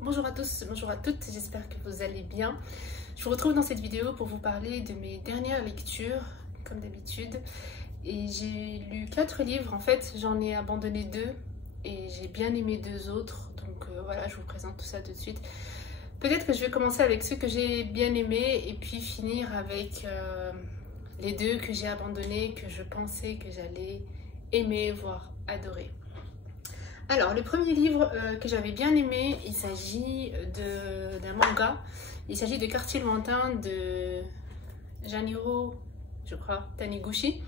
Bonjour à tous, bonjour à toutes, j'espère que vous allez bien. Je vous retrouve dans cette vidéo pour vous parler de mes dernières lectures, comme d'habitude. Et j'ai lu 4 livres, en fait j'en ai abandonné 2 et j'ai bien aimé 2 autres. Donc voilà, je vous présente tout ça tout de suite. Peut-être que je vais commencer avec ceux que j'ai bien aimés et puis finir avec les 2 que j'ai abandonnés, que je pensais que j'allais aimer, voire adorer. Alors, le premier livre que j'avais bien aimé, il s'agit d'un manga. Il s'agit de Quartier lointain de Janiro, je crois, Taniguchi.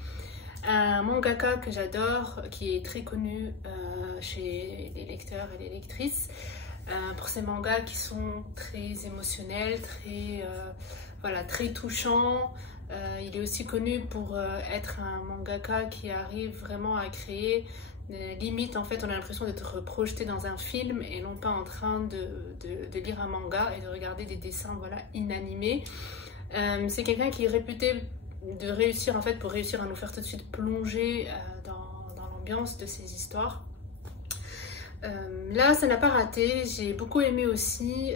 Un mangaka que j'adore, qui est très connu chez les lecteurs et les lectrices pour ses mangas qui sont très émotionnels, voilà, très touchants. Il est aussi connu pour être un mangaka qui arrive vraiment à créer limite, en fait, on a l'impression d'être projeté dans un film et non pas en train de lire un manga et de regarder des dessins, voilà, inanimés. C'est quelqu'un qui est réputé de réussir, en fait, pour réussir à nous faire tout de suite plonger dans l'ambiance de ses histoires. Là, ça n'a pas raté. J'ai beaucoup aimé aussi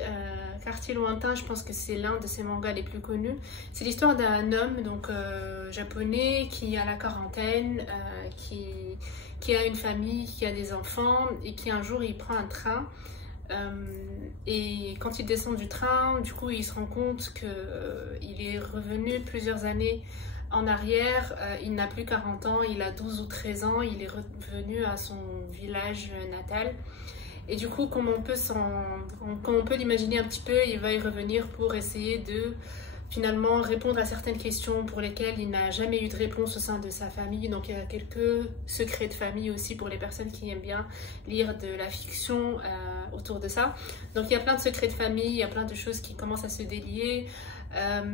Quartier lointain. Je pense que c'est l'un de ses mangas les plus connus. C'est l'histoire d'un homme donc japonais qui a la quarantaine, qui a une famille, qui a des enfants et qui un jour il prend un train. Et quand il descend du train, du coup il se rend compte qu'il est revenu plusieurs années en arrière. Il n'a plus 40 ans, il a 12 ou 13 ans, il est revenu à son village natal. Et du coup, comme on peut l'imaginer un petit peu, il va y revenir pour essayer de finalement répondre à certaines questions pour lesquelles il n'a jamais eu de réponse au sein de sa famille. Donc il y a quelques secrets de famille aussi pour les personnes qui aiment bien lire de la fiction autour de ça. Donc il y a plein de secrets de famille, il y a plein de choses qui commencent à se délier.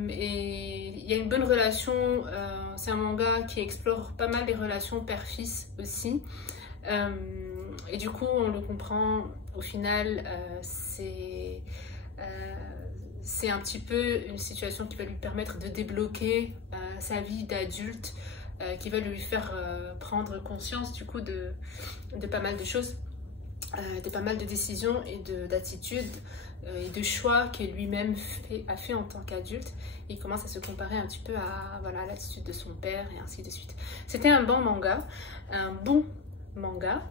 Et il y a une bonne relation, c'est un manga qui explore pas mal les relations père-fils aussi. Et du coup on le comprend, au final c'est un petit peu une situation qui va lui permettre de débloquer sa vie d'adulte, qui va lui faire prendre conscience du coup de pas mal de choses, de pas mal de décisions et d'attitudes et de choix qu'il lui-même a fait en tant qu'adulte. Il commence à se comparer un petit peu à voilà, l'attitude de son père et ainsi de suite. C'était un bon manga, un bon manga.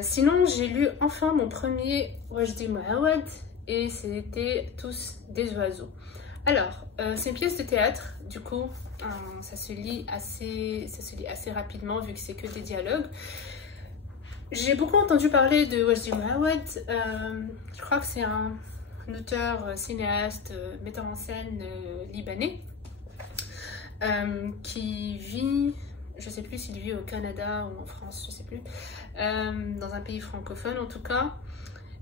Sinon, j'ai lu enfin mon premier Wajdi Mouawad et c'était Tous des oiseaux. Alors, c'est une pièce de théâtre, du coup, ça se lit assez rapidement vu que c'est que des dialogues. J'ai beaucoup entendu parler de Wajdi Mouawad. Je crois que c'est un auteur, cinéaste, metteur en scène libanais qui vit, je sais plus s'il vit au Canada ou en France, je sais plus, dans un pays francophone en tout cas.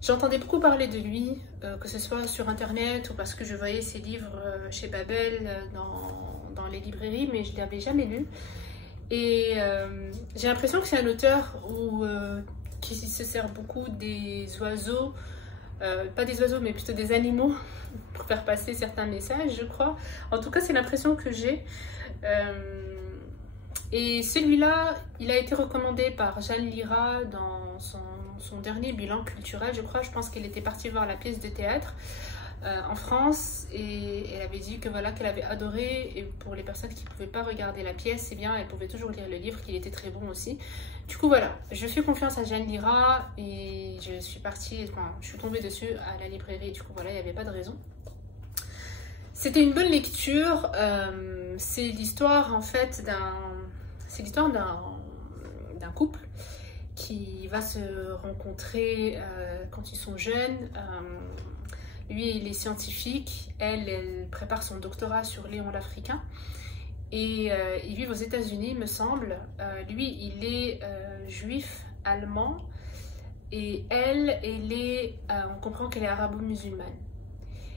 J'entendais beaucoup parler de lui, que ce soit sur internet ou parce que je voyais ses livres chez Babel dans les librairies, mais je ne l'avais jamais lu. Et j'ai l'impression que c'est un auteur qui se sert beaucoup des oiseaux, pas des oiseaux mais plutôt des animaux pour faire passer certains messages, je crois. En tout cas, c'est l'impression que j'ai. Et celui-là, il a été recommandé par Jeanne Lira dans son dernier bilan culturel, je crois. Je pense qu'elle était partie voir la pièce de théâtre en France et elle avait dit que voilà, qu'elle avait adoré, et pour les personnes qui ne pouvaient pas regarder la pièce, eh bien, elles pouvaient toujours lire le livre, qu'il était très bon aussi. Du coup, voilà, je fais confiance à Jeanne Lira et je suis tombée dessus à la librairie, du coup, voilà, il n'y avait pas de raison. C'était une bonne lecture. C'est l'histoire, en fait, d'un couple qui va se rencontrer quand ils sont jeunes. Lui, il est scientifique, elle prépare son doctorat sur Léon l'Africain. Et ils vivent aux États-Unis, me semble. Lui, il est juif allemand. Et elle on comprend qu'elle est arabo-musulmane.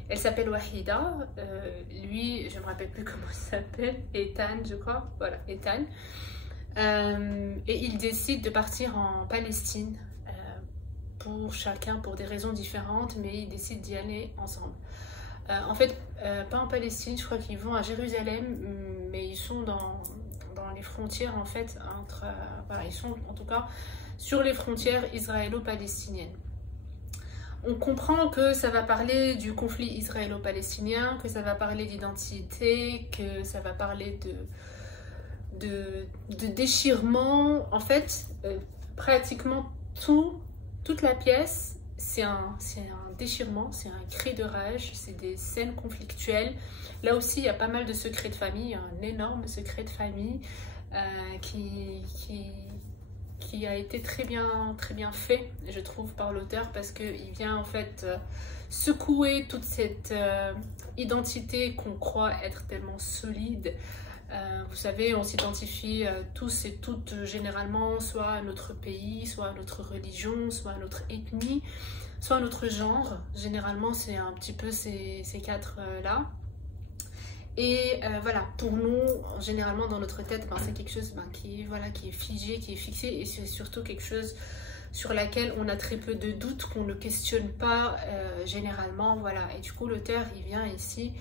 Elle s'appelle Wahida. Lui, je ne me rappelle plus comment il s'appelle. Ethan, je crois. Voilà, Ethan. Et ils décident de partir en Palestine. Pour chacun, pour des raisons différentes, mais ils décident d'y aller ensemble. En fait, pas en Palestine, je crois qu'ils vont à Jérusalem, mais ils sont dans les frontières, en fait, voilà, ils sont en tout cas sur les frontières israélo-palestiniennes. On comprend que ça va parler du conflit israélo-palestinien, que ça va parler d'identité, que ça va parler de déchirement. En fait, pratiquement toute la pièce, c'est un déchirement, c'est un cri de rage, c'est des scènes conflictuelles. Là aussi, il y a pas mal de secrets de famille, un énorme secret de famille qui a été très bien fait, je trouve, par l'auteur, parce qu'il vient en fait secouer toute cette identité qu'on croit être tellement solide. Vous savez, on s'identifie tous et toutes généralement soit à notre pays, soit à notre religion, soit à notre ethnie, soit à notre genre. Généralement, c'est un petit peu ces quatre-là. Et voilà, pour nous, généralement dans notre tête, c'est quelque chose qui est figé, qui est fixé, et c'est surtout quelque chose sur laquelle on a très peu de doutes, qu'on ne questionne pas généralement, voilà. Et du coup, l'auteur, il vient ici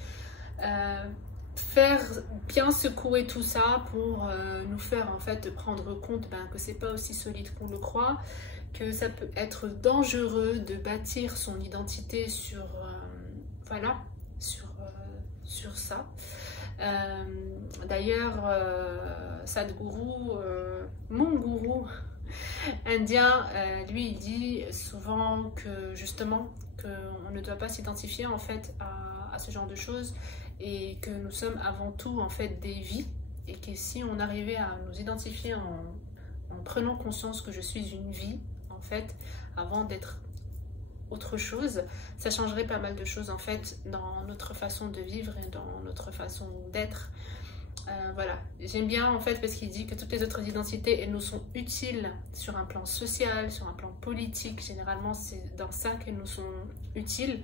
faire bien secouer tout ça pour nous faire en fait prendre compte que c'est pas aussi solide qu'on le croit, que ça peut être dangereux de bâtir son identité sur voilà, sur ça. D'ailleurs, Sadhguru, mon gourou indien, lui il dit souvent que justement qu'on ne doit pas s'identifier en fait à ce genre de choses, et que nous sommes avant tout en fait des vies, et que si on arrivait à nous identifier en prenant conscience que je suis une vie en fait avant d'être autre chose, ça changerait pas mal de choses en fait dans notre façon de vivre et dans notre façon d'être. Voilà, j'aime bien en fait parce qu'il dit que toutes les autres identités, elles nous sont utiles sur un plan social, sur un plan politique. Généralement c'est dans ça qu'elles nous sont utiles,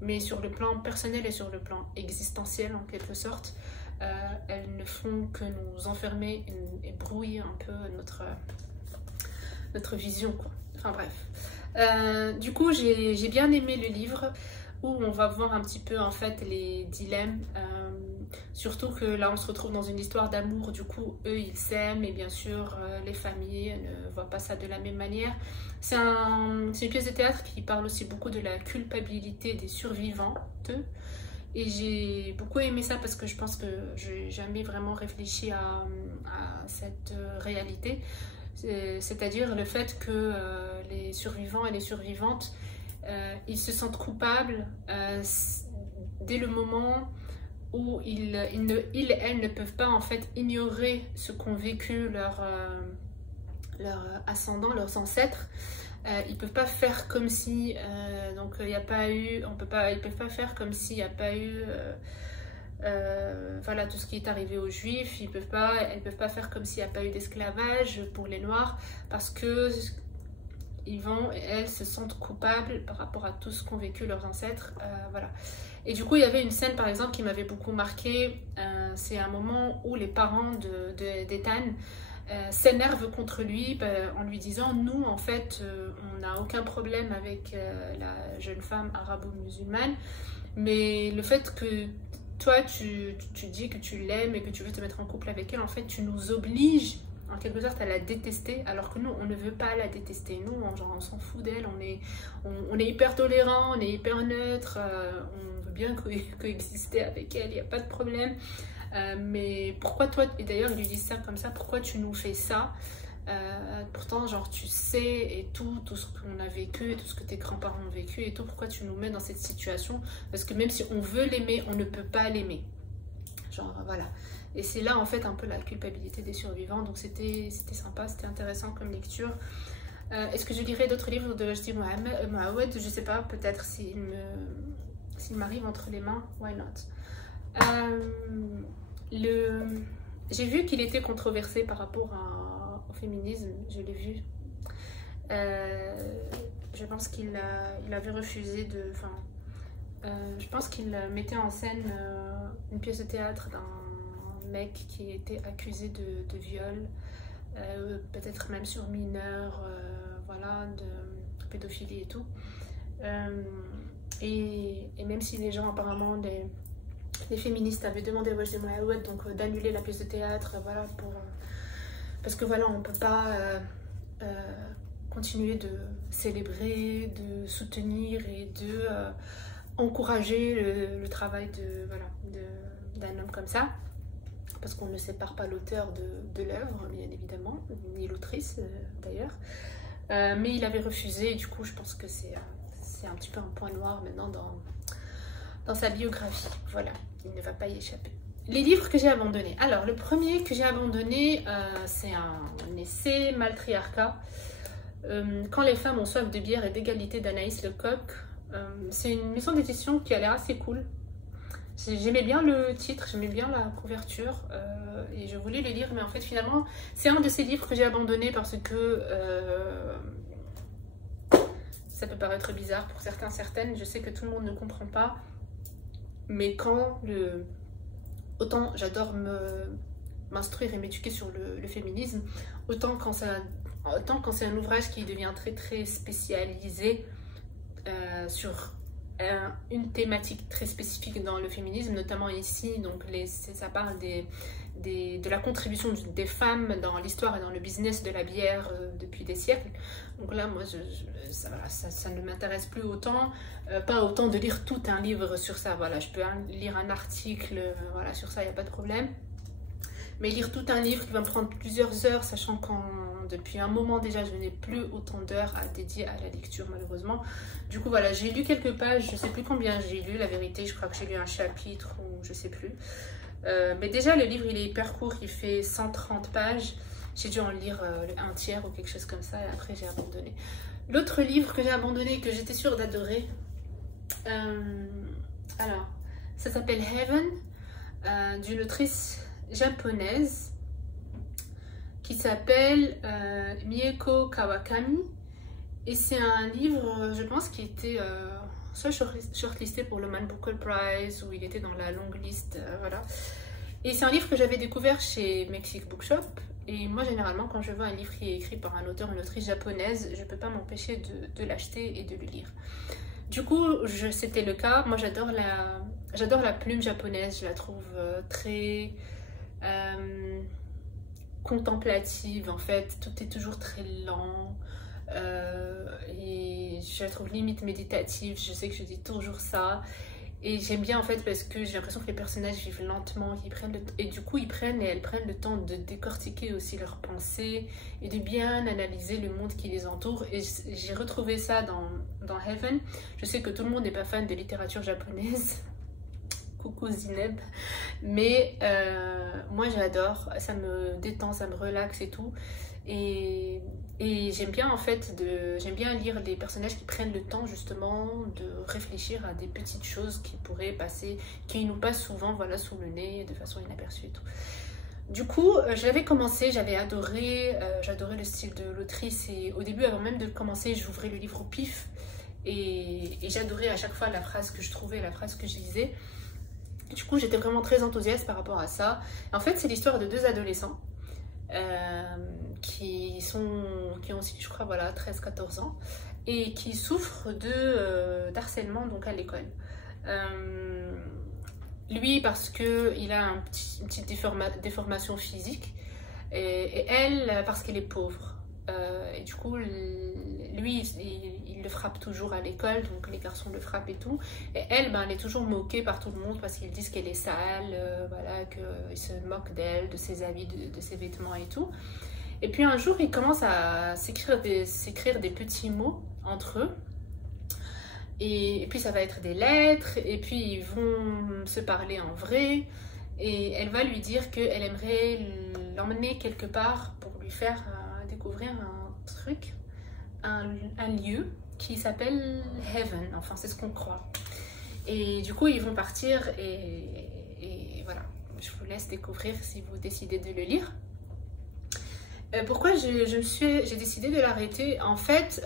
mais sur le plan personnel et sur le plan existentiel en quelque sorte, elles ne font que nous enfermer et brouiller un peu notre vision, quoi. Enfin bref. Du coup, j'ai bien aimé le livre où on va voir un petit peu en fait les dilemmes. Surtout que là, on se retrouve dans une histoire d'amour. Du coup, eux, ils s'aiment, et bien sûr, les familles ne voient pas ça de la même manière. C'est une pièce de théâtre qui parle aussi beaucoup de la culpabilité des survivantes. Et j'ai beaucoup aimé ça parce que je pense que je n'ai jamais vraiment réfléchi à cette réalité. C'est-à-dire le fait que les survivants et les survivantes, ils se sentent coupables dès le moment où ils et elles ne peuvent pas en fait ignorer ce qu'ont vécu leurs ascendants, leurs ancêtres. Ils peuvent pas faire comme si donc il n'y a pas eu, ils peuvent pas faire comme s'il n'y a pas eu voilà, tout ce qui est arrivé aux juifs. Elles peuvent pas faire comme s'il n'y a pas eu d'esclavage pour les noirs, parce que elles se sentent coupables par rapport à tout ce qu'ont vécu leurs ancêtres. Voilà. Et du coup, il y avait une scène par exemple qui m'avait beaucoup marquée. C'est un moment où les parents d'Ethan s'énervent contre lui en lui disant: nous en fait on n'a aucun problème avec la jeune femme arabo-musulmane, mais le fait que toi tu dis que tu l'aimes et que tu veux te mettre en couple avec elle, en fait tu nous obliges en quelque sorte à la détester, alors que nous on ne veut pas la détester. Nous on s'en fout d'elle, on est hyper tolérant, on est hyper neutre, on veut bien coexister avec elle, il n'y a pas de problème. Mais pourquoi toi, et d'ailleurs ils lui disent ça comme ça, pourquoi tu nous fais ça, pourtant genre tu sais et tout ce qu'on a vécu, tout ce que tes grands-parents ont vécu et tout, pourquoi tu nous mets dans cette situation, parce que même si on veut l'aimer, on ne peut pas l'aimer, genre voilà. Et c'est là en fait un peu la culpabilité des survivants. Donc c'était sympa, c'était intéressant comme lecture. Est-ce que je lirai d'autres livres de Wajdi Mouawad? Je sais pas, peut-être s'il m'arrive entre les mains, why not. J'ai vu qu'il était controversé par rapport au féminisme, je l'ai vu. Je pense qu'il avait refusé de... je pense qu'il mettait en scène une pièce de théâtre d'un mec qui était accusé de viol, peut-être même sur mineur, voilà, de pédophilie et tout. Et même si les gens apparemment... Les féministes avaient demandé à Wajdi Mouawad donc d'annuler la pièce de théâtre, voilà, parce que voilà, on peut pas continuer de célébrer, de soutenir et de encourager le travail d'un homme comme ça, parce qu'on ne sépare pas l'auteur de l'œuvre, bien évidemment, ni l'autrice d'ailleurs. Mais il avait refusé, et du coup je pense que c'est un petit peu un point noir maintenant dans sa biographie. Voilà, il ne va pas y échapper. Les livres que j'ai abandonnés. Alors, le premier que j'ai abandonné, c'est un essai, Matriarcat. Quand les femmes ont soif de bière et d'égalité, d'Anaïs Lecoq. C'est une maison d'édition qui a l'air assez cool. J'aimais bien le titre, j'aimais bien la couverture et je voulais le lire, mais en fait finalement c'est un de ces livres que j'ai abandonné parce que ça peut paraître bizarre pour certains, certaines, je sais que tout le monde ne comprend pas, mais autant j'adore m'instruire et m'éduquer sur le féminisme, autant quand c'est un ouvrage qui devient très très spécialisé sur une thématique très spécifique dans le féminisme, notamment ici, donc ça parle de la contribution des femmes dans l'histoire et dans le business de la bière depuis des siècles. Donc là, moi, ça ne m'intéresse plus autant, pas autant de lire tout un livre sur ça. Voilà, je peux lire un article voilà, sur ça, il n'y a pas de problème. Mais lire tout un livre qui va me prendre plusieurs heures, sachant que depuis un moment déjà, je n'ai plus autant d'heures à dédier à la lecture, malheureusement. Du coup, voilà, j'ai lu quelques pages, je ne sais plus combien j'ai lu, la vérité, je crois que j'ai lu un chapitre ou je ne sais plus. Mais déjà, le livre, il est hyper court, il fait 130 pages. J'ai dû en lire un tiers ou quelque chose comme ça, et après, j'ai abandonné. L'autre livre que j'ai abandonné, que j'étais sûre d'adorer, alors, ça s'appelle Heaven, d'une autrice japonaise qui s'appelle Mieko Kawakami, et c'est un livre, je pense, qui était soit shortlisté pour le Man Booker Prize, ou il était dans la longue liste, voilà. Et c'est un livre que j'avais découvert chez Mexique Bookshop, et moi généralement quand je vois un livre qui est écrit par un auteur ou une autrice japonaise, je peux pas m'empêcher de l'acheter et de le lire. Du coup, c'était le cas. Moi j'adore la plume japonaise, je la trouve très contemplative en fait, tout est toujours très lent et je la trouve limite méditative, je sais que je dis toujours ça et j'aime bien en fait parce que j'ai l'impression que les personnages vivent lentement, et du coup elles prennent le temps de décortiquer aussi leurs pensées et de bien analyser le monde qui les entoure, et j'ai retrouvé ça dans Heaven. Je sais que tout le monde n'est pas fan de littérature japonaise, coucou Zineb, mais moi j'adore, ça me détend, ça me relaxe et tout, et j'aime bien en fait, j'aime bien lire des personnages qui prennent le temps justement de réfléchir à des petites choses qui pourraient passer, qui nous passent souvent voilà, sous le nez de façon inaperçue et tout. Du coup, j'avais commencé, j'avais adoré, j'adorais le style de l'autrice, et au début, avant même de commencer, j'ouvrais le livre au pif, et j'adorais à chaque fois la phrase que je trouvais, la phrase que je lisais. Du coup, j'étais vraiment très enthousiaste par rapport à ça. En fait, c'est l'histoire de deux adolescents qui ont aussi, je crois, voilà, 13-14 ans et qui souffrent d'harcèlement donc à l'école. Lui, parce qu'il a une petite déformation physique, et elle, parce qu'elle est pauvre. Et du coup, lui, il le frappe toujours à l'école, donc les garçons le frappent et tout. Et elle, ben, elle est toujours moquée par tout le monde parce qu'ils disent qu'elle est sale, voilà, qu'ils se moquent d'elle, de ses habits, de ses vêtements et tout. Et puis un jour, ils commencent à s'écrire des petits mots entre eux. Et puis ça va être des lettres, et puis ils vont se parler en vrai. Et elle va lui dire qu'elle aimerait l'emmener quelque part pour lui faire découvrir un truc, un lieu qui s'appelle Heaven, enfin c'est ce qu'on croit. Et du coup ils vont partir, et voilà, je vous laisse découvrir si vous décidez de le lire. Pourquoi j'ai décidé de l'arrêter? En fait,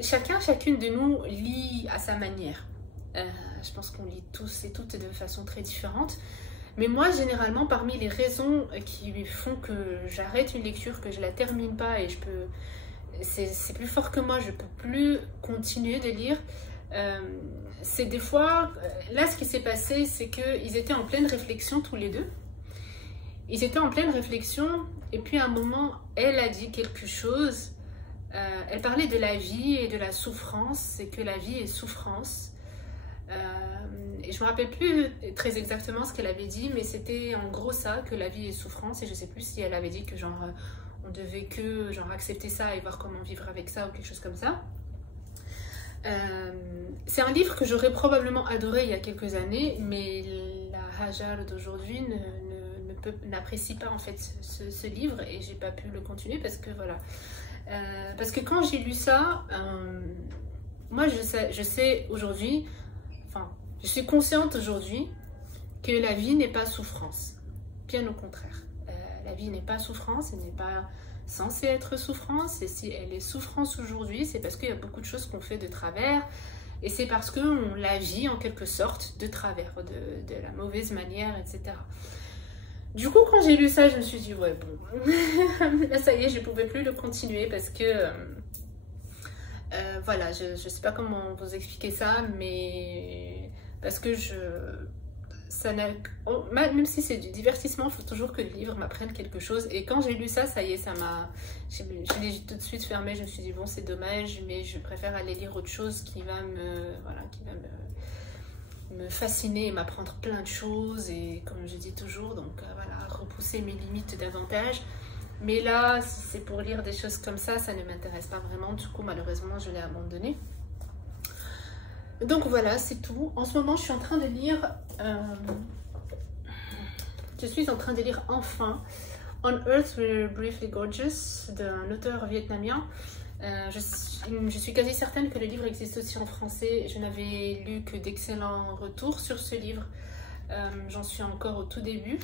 chacune de nous lit à sa manière. Je pense qu'on lit tous et toutes de façon très différente. Mais moi, généralement, parmi les raisons qui font que j'arrête une lecture, que je la termine pas, et c'est plus fort que moi, je peux plus continuer de lire. C'est des fois, là, ce qui s'est passé, c'est qu'ils étaient en pleine réflexion tous les deux. Ils étaient en pleine réflexion et puis à un moment, elle a dit quelque chose. Elle parlait de la vie et de la souffrance et que la vie est souffrance. Et je me rappelle plus très exactement ce qu'elle avait dit, mais c'était en gros ça, que la vie est souffrance. Et je sais plus si elle avait dit que genre on devait que genre accepter ça et voir comment vivre avec ça ou quelque chose comme ça. C'est un livre que j'aurais probablement adoré il y a quelques années, mais la Hajar d'aujourd'hui n'apprécie pas en fait ce livre et j'ai pas pu le continuer parce que voilà. Parce que quand j'ai lu ça, moi je sais aujourd'hui, enfin je suis consciente aujourd'hui que la vie n'est pas souffrance, bien au contraire. La vie n'est pas souffrance, elle n'est pas censée être souffrance, et si elle est souffrance aujourd'hui, c'est parce qu'il y a beaucoup de choses qu'on fait de travers, et c'est parce qu'on la vit en quelque sorte de travers, de la mauvaise manière, etc. Du coup, quand j'ai lu ça, je me suis dit, ouais, bon, là, ça y est, je ne pouvais plus le continuer parce que, voilà, je ne sais pas comment vous expliquer ça, mais parce que même si c'est du divertissement, il faut toujours que le livre m'apprenne quelque chose. Et quand j'ai lu ça, ça y est, je l'ai tout de suite fermé. Je me suis dit, bon, c'est dommage, mais je préfère aller lire autre chose qui va me fasciner et m'apprendre plein de choses. Et comme je dis toujours, donc voilà, repousser mes limites davantage. Mais là, si c'est pour lire des choses comme ça ne m'intéresse pas vraiment. Du coup, malheureusement, je l'ai abandonné. Donc voilà, c'est tout. En ce moment, je suis en train de lire... enfin On Earth We're Briefly Gorgeous d'un auteur vietnamien. Je suis quasi certaine que le livre existe aussi en français. Je n'avais lu que d'excellents retours sur ce livre. J'en suis encore au tout début.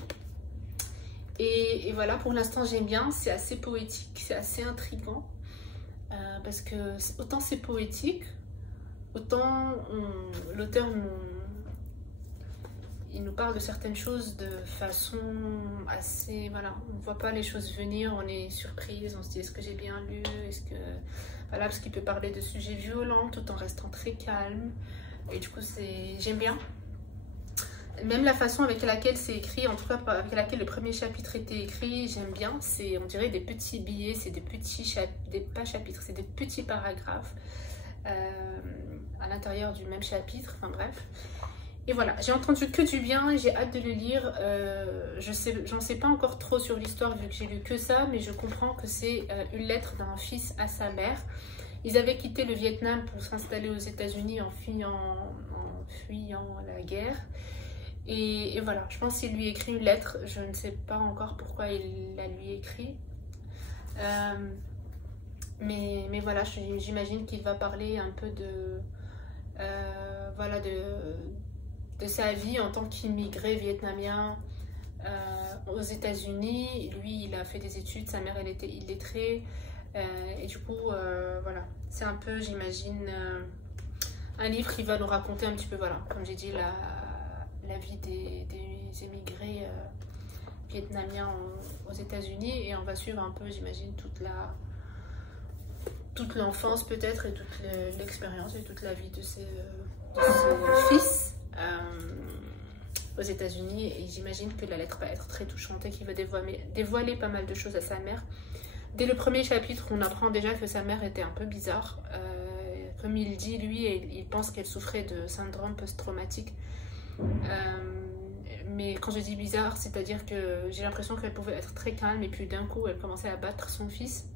Et voilà, pour l'instant j'aime bien. C'est assez poétique, c'est assez intriguant. Parce que autant c'est poétique, autant l'auteur il nous parle de certaines choses de façon assez... Voilà, on ne voit pas les choses venir, on est surprise, on se dit est-ce que j'ai bien lu, est-ce que... Voilà, parce qu'il peut parler de sujets violents tout en restant très calme. Et du coup, j'aime bien. Même la façon avec laquelle c'est écrit, en tout cas avec laquelle le premier chapitre était écrit, j'aime bien. On dirait des petits billets, c'est des petits pas chapitres, c'est des petits paragraphes à l'intérieur du même chapitre, enfin bref. Et voilà, j'ai entendu que du bien, j'ai hâte de le lire. J'en sais pas encore trop sur l'histoire vu que j'ai lu que ça, mais je comprends que c'est une lettre d'un fils à sa mère. Ils avaient quitté le Vietnam pour s'installer aux États-Unis en fuyant la guerre. Et voilà, je pense qu'il lui écrit une lettre. Je ne sais pas encore pourquoi il la lui écrit. Mais voilà, j'imagine qu'il va parler un peu voilà, de sa vie en tant qu'immigré vietnamien aux États-Unis. Lui, il a fait des études, sa mère, elle était illettrée. Et du coup, voilà, c'est un peu, j'imagine, un livre qui va nous raconter un petit peu, voilà, comme j'ai dit, la vie des émigrés vietnamiens aux États-Unis. Et on va suivre un peu, j'imagine, toute l'enfance peut-être et toute l'expérience et toute la vie de ses fils aux États-Unis. Et j'imagine que la lettre va être très touchante et qu'il va dévoiler pas mal de choses à sa mère. Dès le premier chapitre, on apprend déjà que sa mère était un peu bizarre. Comme il dit, lui, il pense qu'elle souffrait de syndrome post-traumatique. Mais quand je dis bizarre, c'est-à-dire que j'ai l'impression qu'elle pouvait être très calme et puis d'un coup, elle commençait à battre son fils.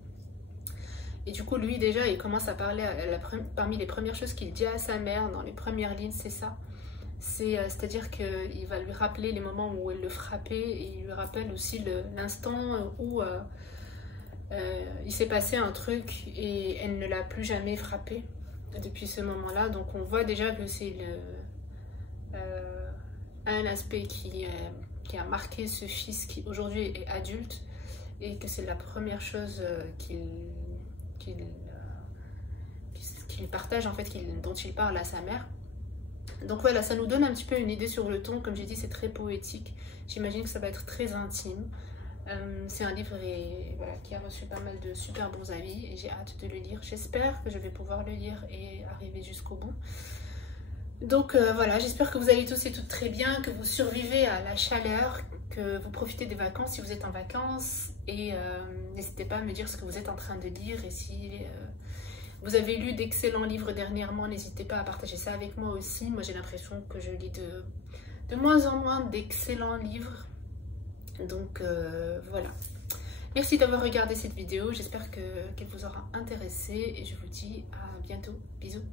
Et du coup, lui, déjà, il commence à parler, parmi les premières choses qu'il dit à sa mère, dans les premières lignes, c'est ça. C'est-à-dire qu'il va lui rappeler les moments où elle le frappait et il lui rappelle aussi l'instant où il s'est passé un truc et elle ne l'a plus jamais frappé depuis ce moment-là. Donc on voit déjà que c'est un aspect qui a marqué ce fils qui aujourd'hui est adulte et que c'est la première chose qu'il partage en fait, dont il parle à sa mère. Donc voilà, ça nous donne un petit peu une idée sur le ton. Comme j'ai dit, c'est très poétique. J'imagine que ça va être très intime. C'est un livre voilà, qui a reçu pas mal de super bons avis et j'ai hâte de le lire. J'espère que je vais pouvoir le lire et arriver jusqu'au bout. Donc voilà, j'espère que vous allez tous et toutes très bien, que vous survivez à la chaleur, que que vous profitez des vacances si vous êtes en vacances. Et n'hésitez pas à me dire ce que vous êtes en train de lire. Et si vous avez lu d'excellents livres dernièrement, n'hésitez pas à partager ça avec moi aussi. Moi, j'ai l'impression que je lis de moins en moins d'excellents livres. Donc voilà. Merci d'avoir regardé cette vidéo. J'espère qu'elle vous aura intéressé. Et je vous dis à bientôt. Bisous.